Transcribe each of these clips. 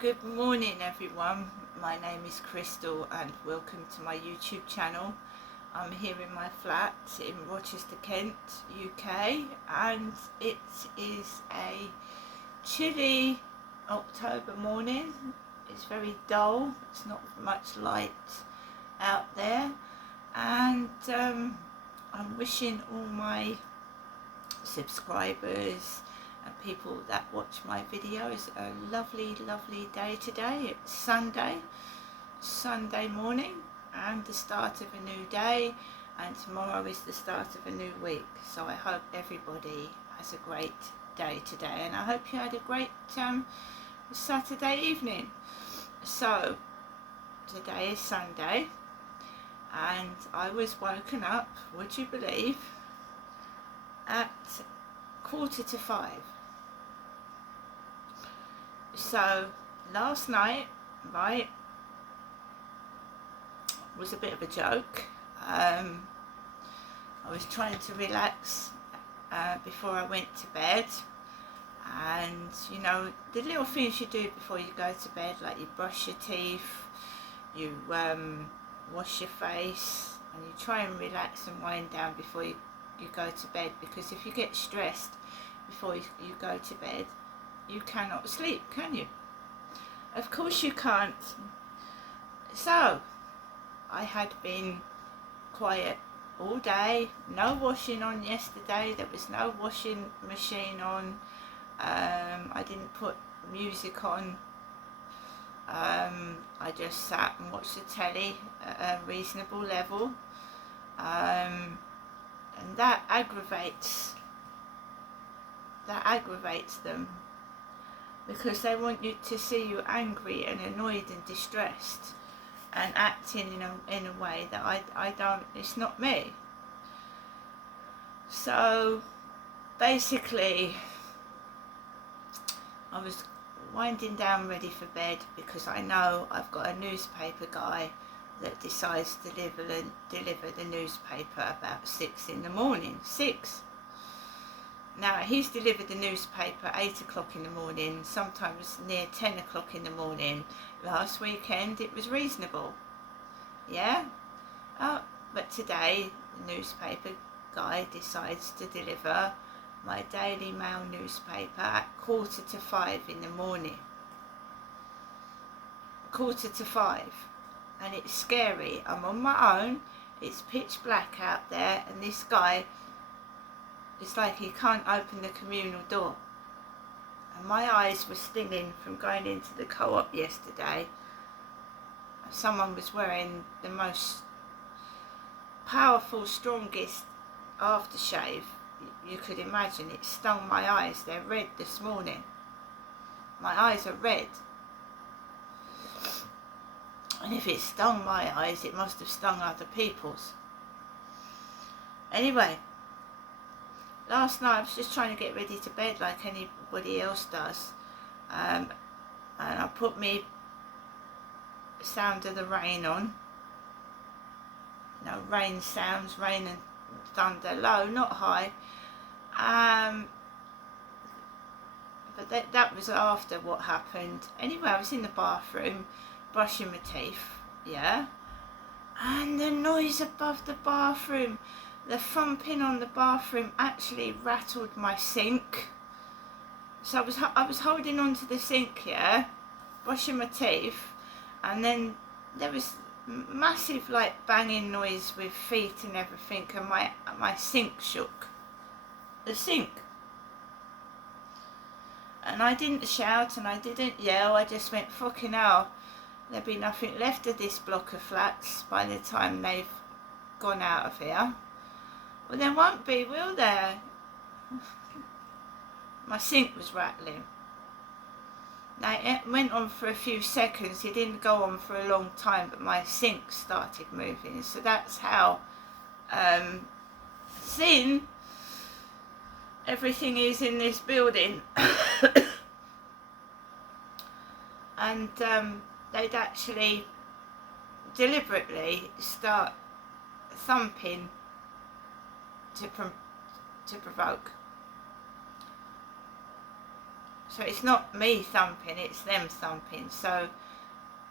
Good morning everyone, my name is Crystal and welcome to my YouTube channel. I'm here in my flat in Rochester, Kent, UK, and it is a chilly October morning. It's very dull, it's not much light out there, and I'm wishing all my subscribers and people that watch my videos a lovely day today. It's Sunday morning and the start of a new day, and tomorrow is the start of a new week, so I hope everybody has a great day today, and I hope you had a great Saturday evening. So today is Sunday and I was woken up, would you believe, at 4:45. So last night, right, was a bit of a joke. I was trying to relax before I went to bed, and you know, the little things you do before you go to bed, like you brush your teeth, you wash your face, and you try and relax and wind down before you go to bed, because if you get stressed before you go to bed, you cannot sleep, can you? Of course you can't. So I had been quiet all day, no washing on yesterday, there was no washing machine on, I didn't put music on, I just sat and watched the telly at a reasonable level, and that aggravates them, because they want you to see you angry and annoyed and distressed and acting in a way that I don't, it's not me. So basically I was winding down ready for bed, because I know I've got a newspaper guy that decides to deliver the newspaper about 6 in the morning. 6. Now he's delivered the newspaper 8 o'clock in the morning, sometimes near 10 o'clock in the morning. Last weekend it was reasonable, yeah. But today the newspaper guy decides to deliver my Daily Mail newspaper at 4:45 in the morning. 4:45, and it's scary. I'm on my own, it's pitch black out there, and this guy, it's like he can't open the communal door. And my eyes were stinging from going into the co-op yesterday. Someone was wearing the most powerful, strongest aftershave you could imagine. It stung my eyes. They're red this morning. My eyes are red. And if it stung my eyes, it must have stung other people's. Anyway, last night I was just trying to get ready to bed like anybody else does, and I put me Sound of the Rain on. You know, rain sounds, rain and thunder, low, not high. But that was after what happened. Anyway, I was in the bathroom brushing my teeth, yeah, and the noise above the bathroom, the thumping on the bathroom, actually rattled my sink. So I was holding on to the sink, yeah, brushing my teeth, and then there was massive like banging noise with feet and everything, and my sink shook. The sink. And I didn't shout and I didn't yell, I just went, fucking hell, there'll be nothing left of this block of flats by the time they've gone out of here. Well, there won't be, will there? My sink was rattling. Now it went on for a few seconds, it didn't go on for a long time, but my sink started moving. So that's how thin everything is in this building. And they'd actually deliberately start thumping to provoke. So it's not me thumping, it's them thumping. So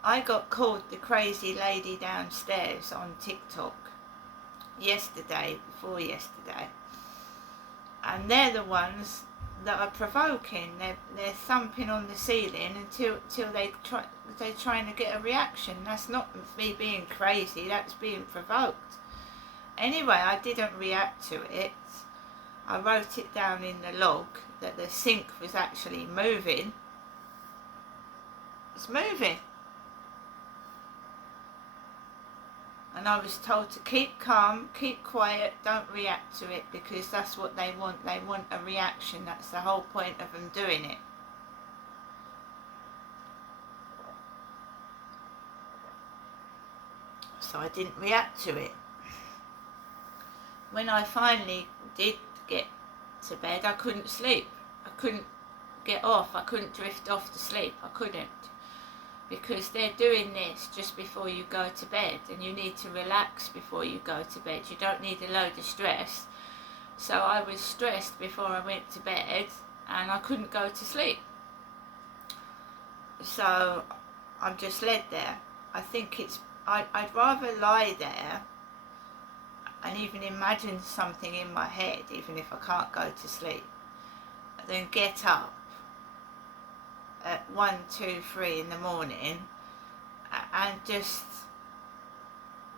I got called the crazy lady downstairs on TikTok before yesterday. And they're the ones that are provoking. They're thumping on the ceiling until they're trying to get a reaction. That's not me being crazy, that's being provoked. Anyway, I didn't react to it. I wrote it down in the log that the sink was actually moving. It's moving. And I was told to keep calm, keep quiet, don't react to it, because that's what they want. They want a reaction. That's the whole point of them doing it. So I didn't react to it. When I finally did get to bed, I couldn't sleep. I couldn't get off. I couldn't drift off to sleep. I couldn't. Because they're doing this just before you go to bed, and you need to relax before you go to bed. You don't need a load of stress. So I was stressed before I went to bed, and I couldn't go to sleep. So I'm just led there. I think I'd rather lie there and even imagine something in my head, even if I can't go to sleep, than get up at 1, 2, 3 in the morning and just,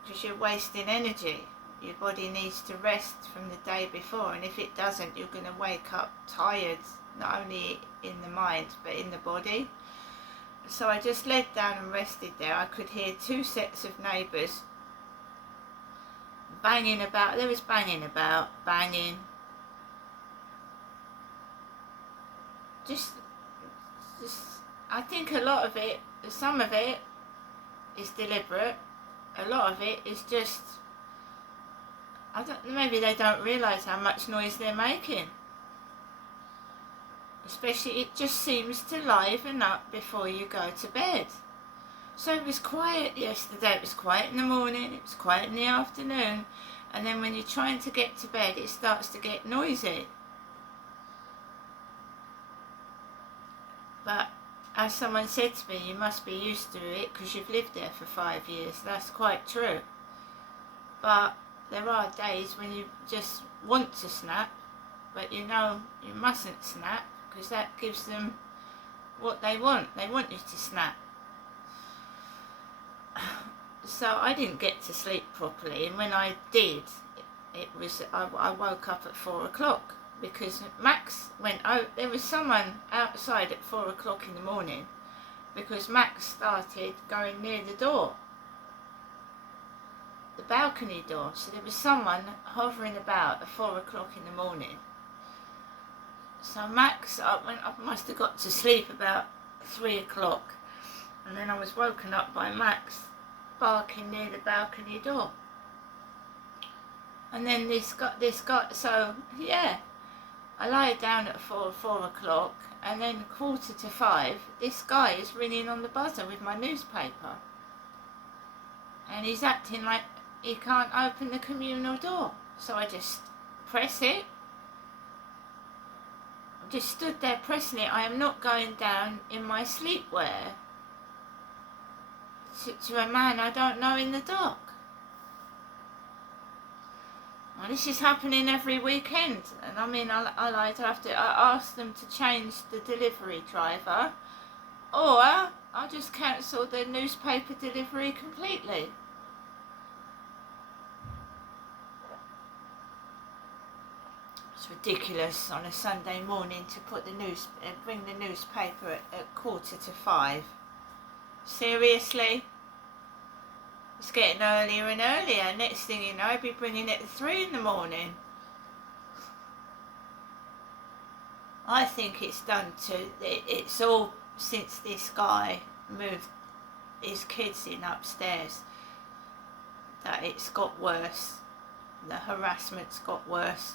because you're wasting energy. Your body needs to rest from the day before, and if it doesn't, you're going to wake up tired, not only in the mind but in the body. So I just laid down and rested there. I could hear 2 sets of neighbours banging about. There was banging about, banging. Just I think a lot of it, some of it is deliberate. A lot of it is just, maybe they don't realise how much noise they're making. Especially, it just seems to liven up before you go to bed. So it was quiet yesterday, it was quiet in the morning, it was quiet in the afternoon, and then when you're trying to get to bed, it starts to get noisy. But as someone said to me, you must be used to it because you've lived there for 5 years. That's quite true. But there are days when you just want to snap, but you know you mustn't snap, because that gives them what they want. They want you to snap. So I didn't get to sleep properly, and when I did, I woke up at 4 o'clock. Because Max went out, there was someone outside at 4 o'clock in the morning, because Max started going near the door, the balcony door. So there was someone hovering about at 4 o'clock in the morning. So Max, I must have got to sleep about 3 o'clock, and then I was woken up by Max barking near the balcony door. And then this got, so yeah. I lie down at 4 o'clock, and then 4:45, this guy is ringing on the buzzer with my newspaper. And he's acting like he can't open the communal door. So I just press it. I just stood there pressing it. I am not going down in my sleepwear to a man I don't know in the dark. Well, this is happening every weekend, and I mean, I ask them to change the delivery driver, or I'll just cancel the newspaper delivery completely. It's ridiculous on a Sunday morning to put bring the newspaper at 4:45. Seriously? It's getting earlier and earlier. Next thing you know, I'll be bringing it at 3 in the morning. I think it's it's all since this guy moved his kids in upstairs that it's got worse. The harassment's got worse.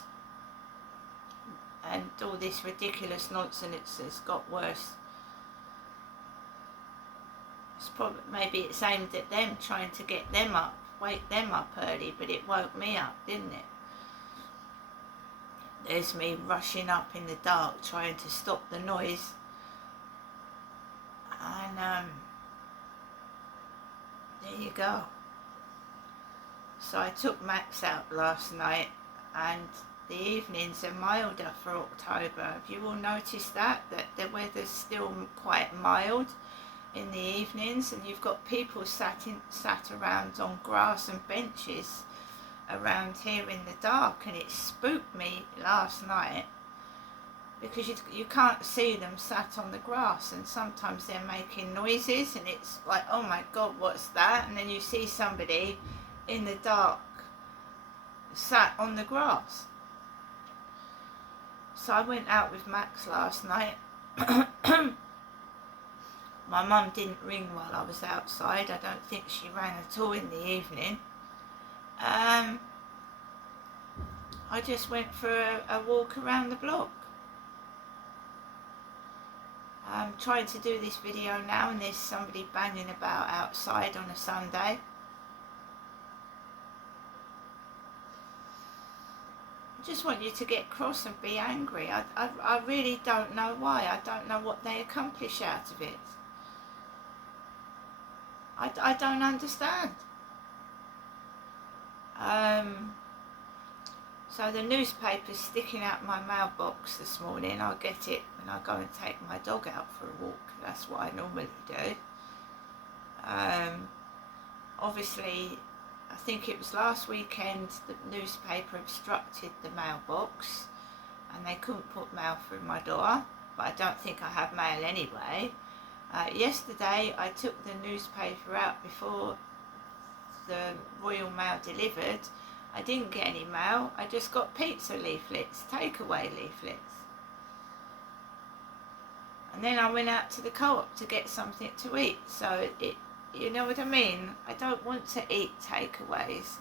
And all this ridiculous nonsense has got worse. Maybe it's aimed at them, trying to get them up, wake them up early, but it woke me up, didn't it? There's me rushing up in the dark, trying to stop the noise And there you go. So I took Max out last night, and the evenings are milder for October. Have you all noticed that the weather's still quite mild in the evenings, and you've got people sat around on grass and benches around here in the dark, and it spooked me last night because you can't see them sat on the grass, and sometimes they're making noises and it's like, oh my god, what's that? And then you see somebody in the dark sat on the grass. So I went out with Max last night. My mum didn't ring while I was outside. I don't think she rang at all in the evening. I just went for a walk around the block. I'm trying to do this video now and there's somebody banging about outside on a Sunday. I just want you to get cross and be angry. I really don't know why. I don't know what they accomplish out of it. I don't understand. So the newspaper's sticking out my mailbox this morning. I'll get it when I go and take my dog out for a walk. That's what I normally do. Obviously, I think it was last weekend the newspaper obstructed the mailbox and they couldn't put mail through my door, but I don't think I have mail anyway. Yesterday I took the newspaper out before the Royal Mail delivered. I didn't get any mail, I just got pizza leaflets, takeaway leaflets. And then I went out to the co-op to get something to eat, so you know what I mean? I don't want to eat takeaways.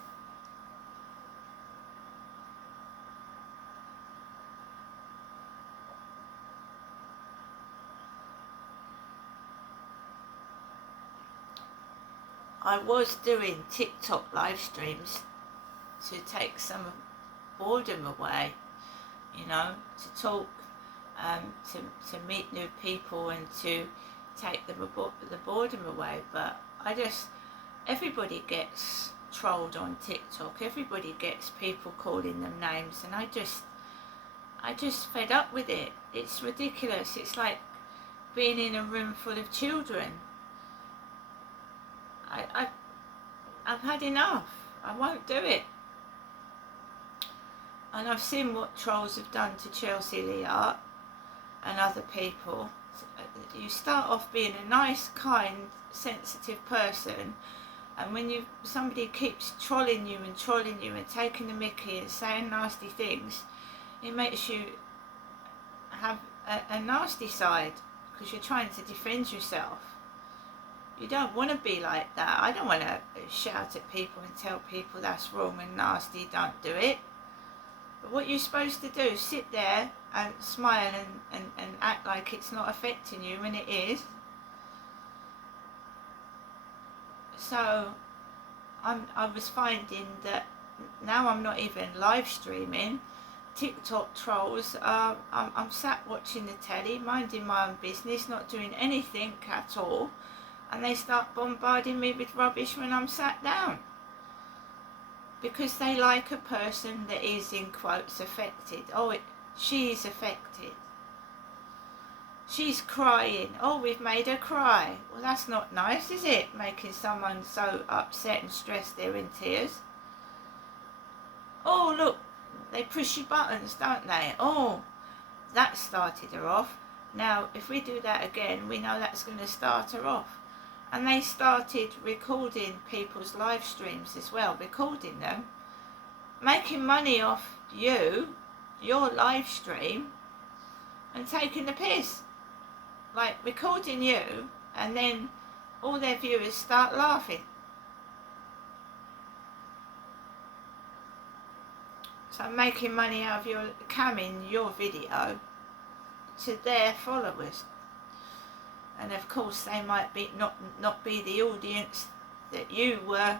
I was doing TikTok live streams to take some boredom away, you know, to talk, to meet new people and to take the boredom away. But everybody gets trolled on TikTok, everybody gets people calling them names, and I just fed up with it. It's ridiculous. It's like being in a room full of children. I've had enough. I won't do it. And I've seen what trolls have done to Chelsea Leart and other people. You start off being a nice, kind, sensitive person, and when somebody keeps trolling you and taking the mickey and saying nasty things, it makes you have a nasty side because you're trying to defend yourself. You don't want to be like that. I don't want to shout at people and tell people that's wrong and nasty, don't do it. But what you're supposed to do, sit there and smile and act like it's not affecting you when it is. So I was finding that now I'm not even live streaming. TikTok trolls, I'm sat watching the telly, minding my own business, not doing anything at all, and they start bombarding me with rubbish when I'm sat down. Because they like a person that is, in quotes, affected. Oh, she's affected. She's crying. Oh, we've made her cry. Well, that's not nice, is it? Making someone so upset and stressed they're in tears. Oh, look, they push your buttons, don't they? Oh, that started her off. Now, if we do that again, we know that's going to start her off. And they started recording people's live streams as well, recording them, making money off you, your live stream, and taking the piss. Like recording you, and then all their viewers start laughing. So making money out of your camming your video to their followers. And of course they might be not be the audience that you were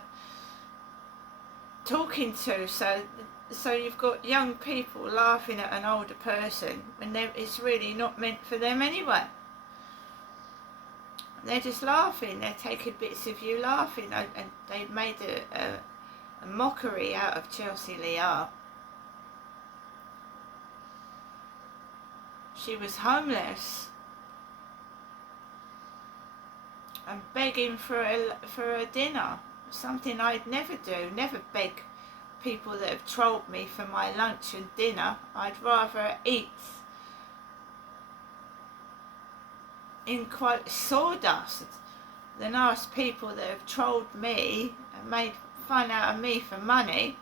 talking to, so you've got young people laughing at an older person when it's really not meant for them anyway. they're just laughing. They're taking bits of you laughing, and they made a mockery out of Chelsea Lear. She was homeless and begging for a dinner, something I'd never do. Never beg people that have trolled me for my lunch and dinner. I'd rather eat, in quote, sawdust than ask people that have trolled me and made fun out of me for money.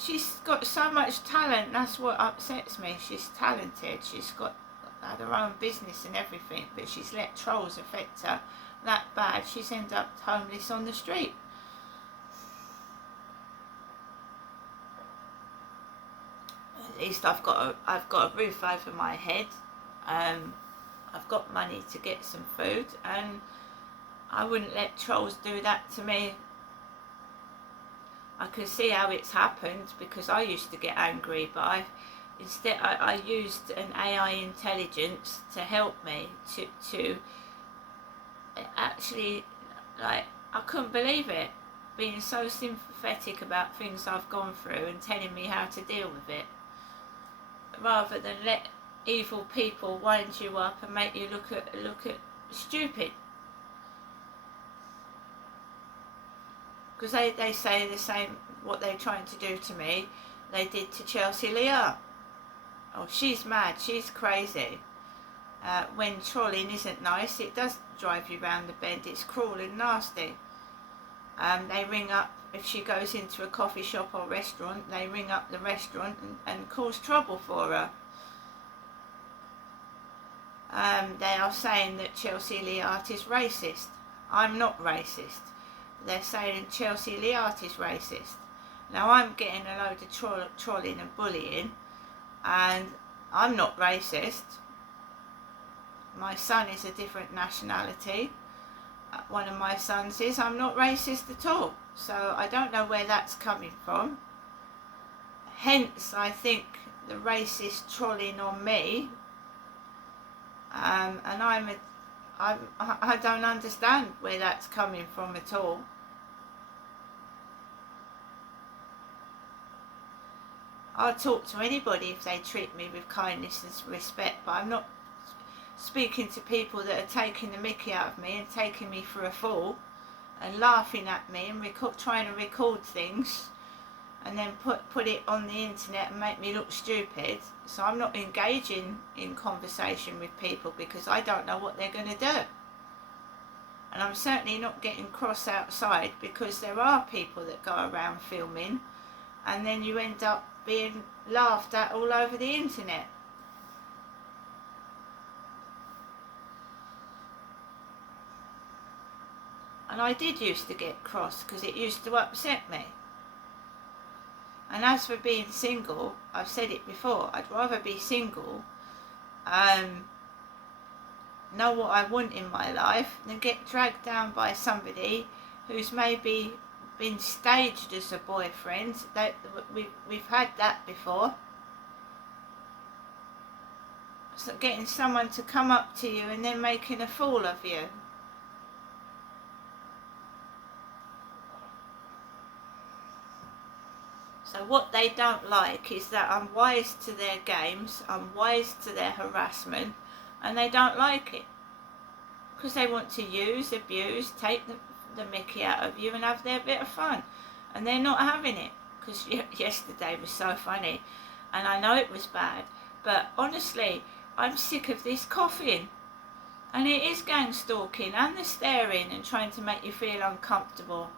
She's got so much talent, that's what upsets me. She's talented, she's got had her own business and everything, but she's let trolls affect her that bad. She's ended up homeless on the street. At least I've got a roof over my head. I've got money to get some food, and I wouldn't let trolls do that to me. I can see how it's happened, because I used to get angry, but instead I used an AI intelligence to help me to actually, like, I couldn't believe it, being so sympathetic about things I've gone through and telling me how to deal with it, rather than let evil people wind you up and make you look at stupid. Because they say the same, what they're trying to do to me, they did to Chelsea Lear. Oh, she's mad, she's crazy. When trolling isn't nice, it does drive you round the bend, it's cruel and nasty. They ring up, if she goes into a coffee shop or restaurant, they ring up the restaurant and cause trouble for her. They are saying that Chelsea Leart is racist. I'm not racist. They're saying Chelsea Leart is racist. Now I'm getting a load of trolling and bullying, and I'm not racist. My son is a different nationality. One of my sons is. I'm not racist at all. So I don't know where that's coming from. Hence, I think the racist trolling on me, and I don't understand where that's coming from at all. I'll talk to anybody if they treat me with kindness and respect, but I'm not speaking to people that are taking the mickey out of me and taking me for a fool and laughing at me and trying to record things and then put it on the internet and make me look stupid. So I'm not engaging in conversation with people, because I don't know what they're going to do. And I'm certainly not getting cross outside, because there are people that go around filming and then you end up being laughed at all over the internet. And I did used to get cross, because it used to upset me. And as for being single, I've said it before, I'd rather be single, know what I want in my life, than get dragged down by somebody who's maybe been staged as a boyfriend. We've had that before. So getting someone to come up to you and then making a fool of you. So what they don't like is that I'm wise to their games, I'm wise to their harassment, and they don't like it. Because they want to use, abuse, take the mickey out of you and have their bit of fun. And they're not having it. Because yesterday was so funny. And I know it was bad. But honestly, I'm sick of this coughing. And it is gang stalking and the staring and trying to make you feel uncomfortable.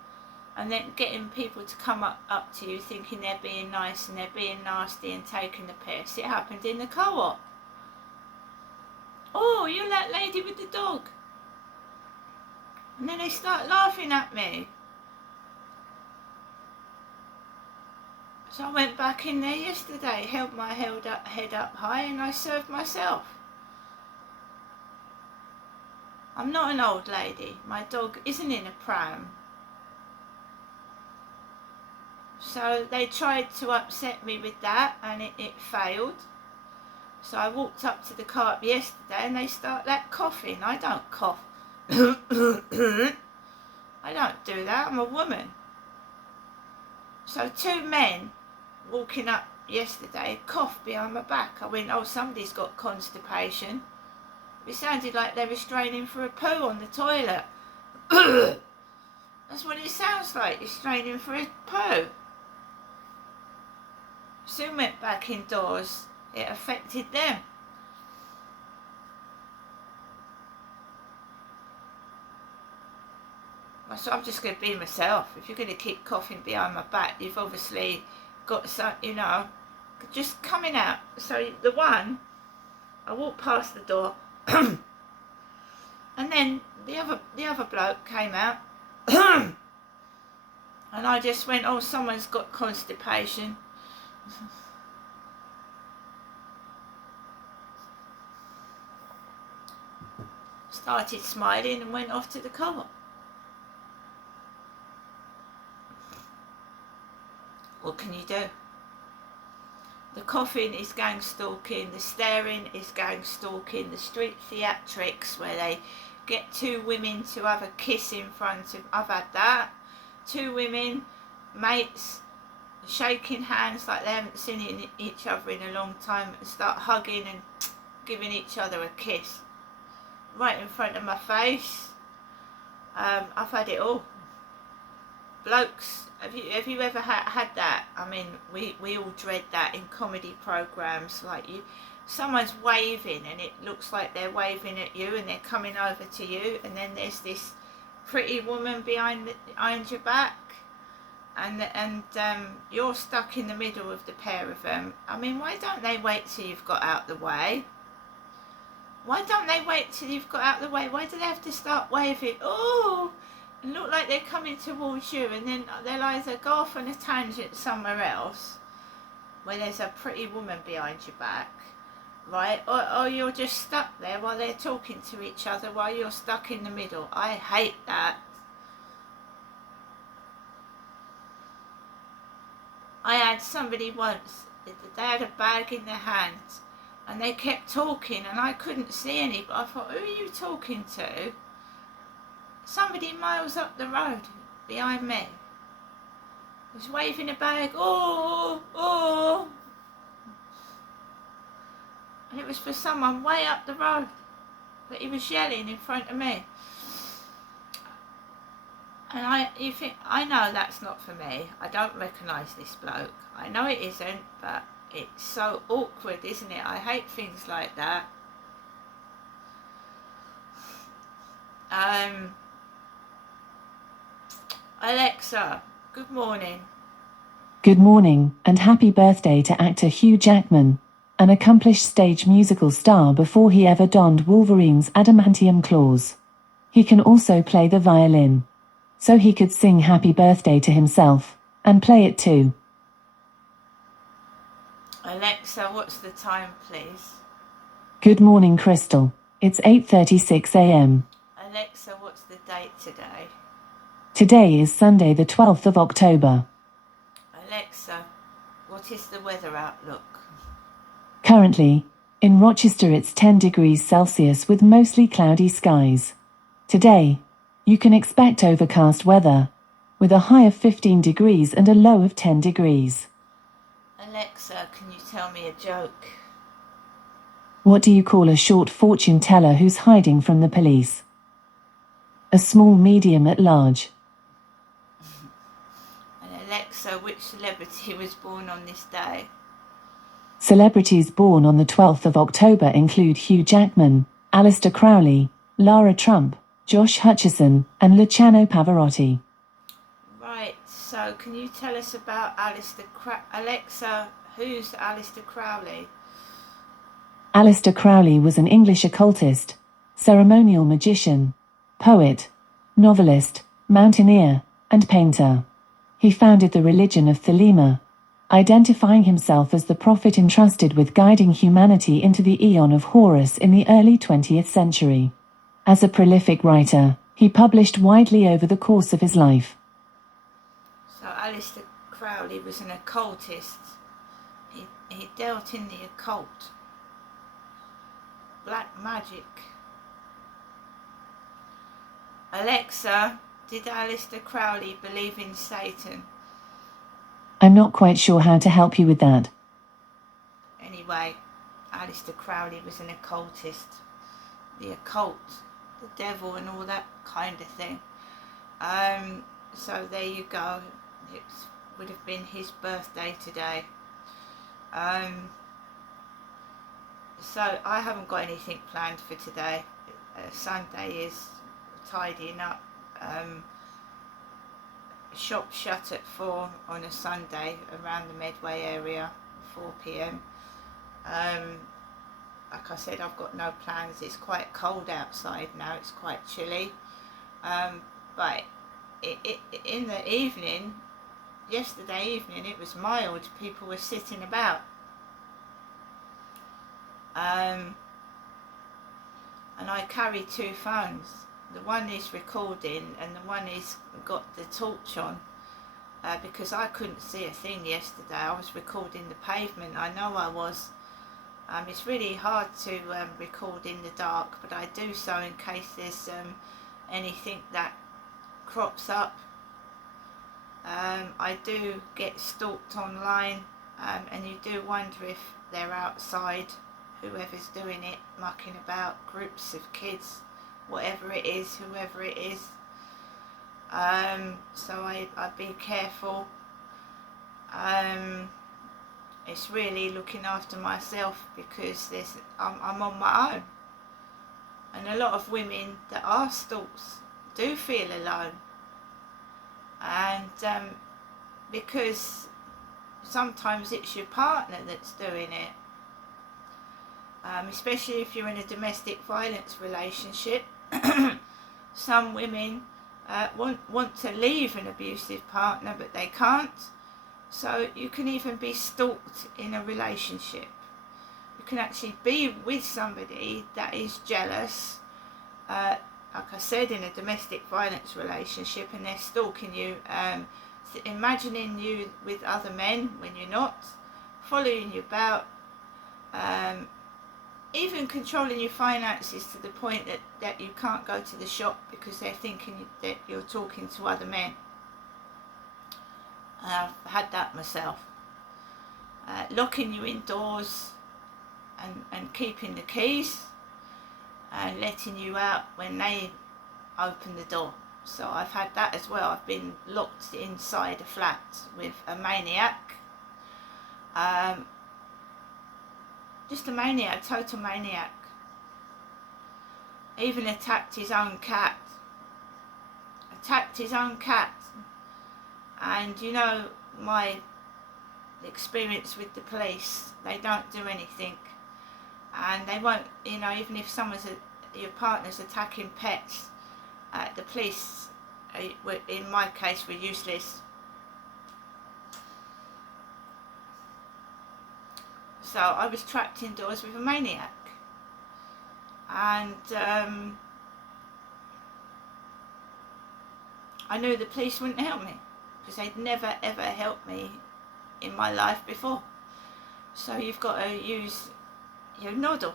And then getting people to come up to you thinking they're being nice and they're being nasty and taking the piss. It happened in the co-op. Oh, you're that lady with the dog. And then they start laughing at me. So I went back in there yesterday, held my head up high, and I served myself. I'm not an old lady. My dog isn't in a pram. So they tried to upset me with that, and it failed. So I walked up to the car yesterday and they start like coughing. I don't cough. I don't do that, I'm a woman. So 2 men walking up yesterday coughed behind my back. I went, oh, somebody's got constipation. It sounded like they were straining for a poo on the toilet. That's what it sounds like, you're straining for a poo. Soon went back indoors. It affected them. So I'm just going to be myself. If you're going to keep coughing behind my back, you've obviously got some, just coming out. So the one, I walked past the door, and then the other bloke came out, and I just went, oh, someone's got constipation. Started smiling and went off to the car. What can you do? The coughing is gang stalking, the staring is gang stalking, the street theatrics where they get 2 women to have a kiss in front of, I've had that. 2 women, mates, shaking hands like they haven't seen each other in a long time and start hugging and giving each other a kiss. Right in front of my face. I've had it all. Blokes, have you ever had that? I mean, we all dread that in comedy programs. Like someone's waving and it looks like they're waving at you and they're coming over to you, and then there's this pretty woman behind your back, and you're stuck in the middle of the pair of them. I mean, why don't they wait till you've got out the way? Why don't they wait till you've got out the way? Why do they have to start waving? Oh, and look like they're coming towards you, and then they'll either go off on a tangent somewhere else where there's a pretty woman behind your back, right? Or you're just stuck there while they're talking to each other while you're stuck in the middle. I hate that. I had somebody once, they had a bag in their hands and they kept talking and I couldn't see any, but I thought, who are you talking to? Somebody miles up the road behind me was waving a bag, oh, oh. And it was for someone way up the road, but he was yelling in front of me. And you think, I know that's not for me. I don't recognise this bloke. I know it isn't, but it's so awkward, isn't it? I hate things like that. Alexa, good morning. Good morning, and happy birthday to actor Hugh Jackman, an accomplished stage musical star before he ever donned Wolverine's adamantium claws. He can also play the violin, so he could sing happy birthday to himself, and play it too. Alexa, what's the time, please? Good morning, Crystal. It's 8:36 a.m. Alexa, what's the date today? Today is Sunday, the 12th of October. Alexa, what is the weather outlook? Currently, in Rochester it's 10 degrees Celsius with mostly cloudy skies. Today, you can expect overcast weather, with a high of 15 degrees and a low of 10 degrees. Alexa, can you tell me a joke? What do you call a short fortune teller who's hiding from the police? A small medium at large. And Alexa, which celebrity was born on this day? Celebrities born on the 12th of October include Hugh Jackman, Aleister Crowley, Lara Trump, Josh Hutcherson, and Luciano Pavarotti. Right, so can you tell us about Alexa, who's Aleister Crowley? Aleister Crowley was an English occultist, ceremonial magician, poet, novelist, mountaineer, and painter. He founded the religion of Thelema, identifying himself as the prophet entrusted with guiding humanity into the Aeon of Horus in the early 20th century. As a prolific writer, he published widely over the course of his life. So Aleister Crowley was an occultist. He dealt in the occult. black magic. Alexa, did Aleister Crowley believe in Satan? I'm not quite sure how to help you with that. Anyway, Aleister Crowley was an occultist. The occult, the devil and all that kind of thing. So there you go. It would have been his birthday today. So I haven't got anything planned for today. Sunday is tidying up. Shop shut at 4 on a Sunday around the Medway area, 4 p.m. Like I said, I've got no plans. It's quite cold outside now. It's quite chilly. But in the evening, yesterday evening, it was mild. People were sitting about. And I carry 2 phones. The one is recording and the one is got the torch on, because I couldn't see a thing yesterday. I was recording the pavement. I know I was. It's really hard to record in the dark, but I do so in case there's anything that crops up. I do get stalked online, and you do wonder if they're outside, whoever's doing it, mucking about, groups of kids, whatever it is, whoever it is. So I'd be careful. It's really looking after myself, because I'm on my own. And a lot of women that are stalks do feel alone. And because sometimes it's your partner that's doing it. Especially if you're in a domestic violence relationship. Some women want to leave an abusive partner, but they can't. So you can even be stalked in a relationship. You can actually be with somebody that is jealous, like I said, in a domestic violence relationship, and they're stalking you, imagining you with other men when you're not, following you about, even controlling your finances to the point that you can't go to the shop because they're thinking that you're talking to other men. I've had that myself. Locking you indoors and keeping the keys and letting you out when they open the door. So I've had that as well. I've been locked inside a flat with a maniac. Just a maniac, a total maniac. Even attacked his own cat. And you know, my experience with the police, they don't do anything. And they won't, you know, even if your partner's attacking pets, the police, in my case, were useless. So I was trapped indoors with a maniac. And I knew the police wouldn't help me, because they'd never ever helped me in my life before. So you've got to use your noddle.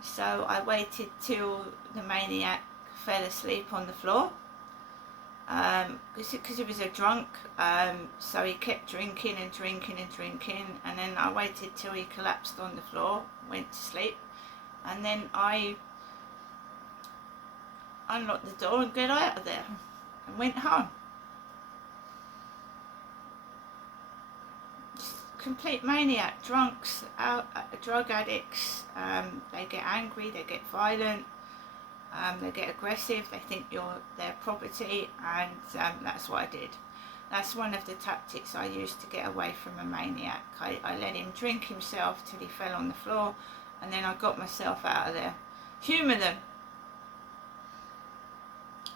So I waited till the maniac fell asleep on the floor, because he was a drunk, so he kept drinking, and then I waited till he collapsed on the floor, went to sleep, and then I unlocked the door and got out of there and went home. Complete maniac. Drunks, drug addicts, they get angry, they get violent, they get aggressive, they think you're their property, and that's what I did. That's one of the tactics I used to get away from a maniac. I let him drink himself till he fell on the floor, and then I got myself out of there. Humour them.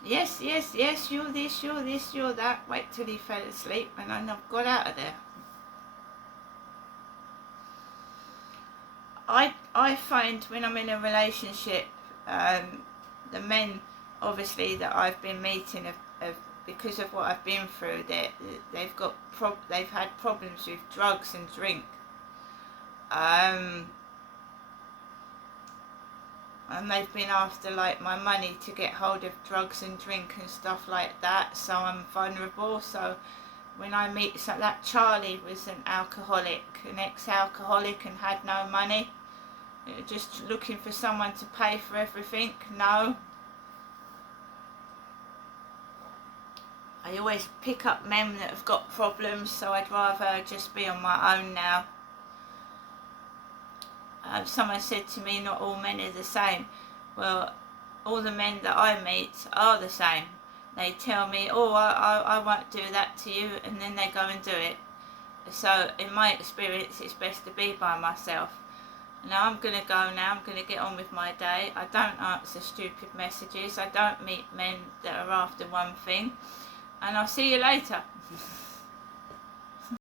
Yes, you're this, you're that. Wait till he fell asleep, and then I've got out of there. I find when I'm in a relationship, the men, obviously, that I've been meeting have because of what I've been through, they've had problems with drugs and drink. and they've been after like my money to get hold of drugs and drink and stuff like that, so I'm vulnerable. So when I meet, so that Charlie was an alcoholic, an ex-alcoholic, and had no money, just looking for someone to pay for everything. No, I always pick up men that have got problems, so I'd rather just be on my own now. Someone said to me, not all men are the same. Well, all the men that I meet are the same. They tell me, oh, I won't do that to you, and then they go and do it. So in my experience, it's best to be by myself. Now I'm going to go now, I'm going to get on with my day. I don't answer stupid messages. I don't meet men that are after one thing. And I'll see you later.